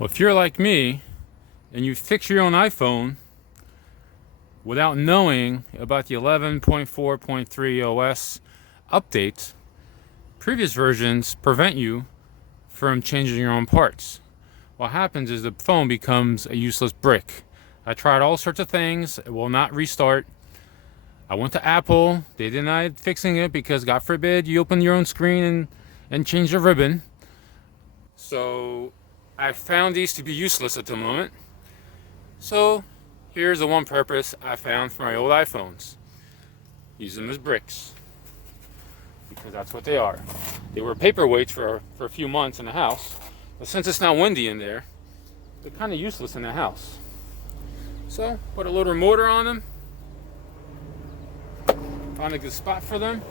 Well, if you're like me and you fix your own iPhone without knowing about the 11.4.3 OS update, previous versions prevent you from changing your own parts. What happens is the phone becomes a useless brick. I tried all sorts of things, it will not restart. I went to Apple, they denied fixing it because God forbid you open your own screen and change the ribbon. So I found these to be useless at the moment. So here's the one purpose I found for my old iPhones. Use them as bricks. Because that's what they are. They were paperweights for a few months in the house. But since it's not windy in there, they're kind of useless in the house. So put a little motor on them. Find a good spot for them.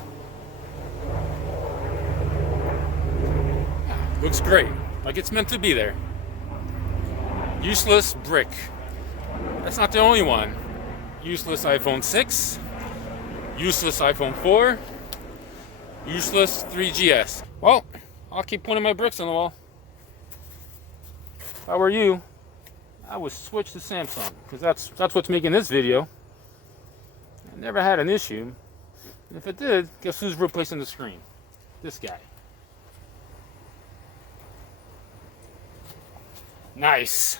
Looks great. Like it's meant to be there. Useless brick. That's not the only one. Useless iPhone 6. Useless iPhone 4. Useless 3GS. Well, I'll keep putting my bricks on the wall. If I were you, I would switch to Samsung, because that's what's making this video. I never had an issue. And if it did, guess who's replacing the screen? This guy. Nice.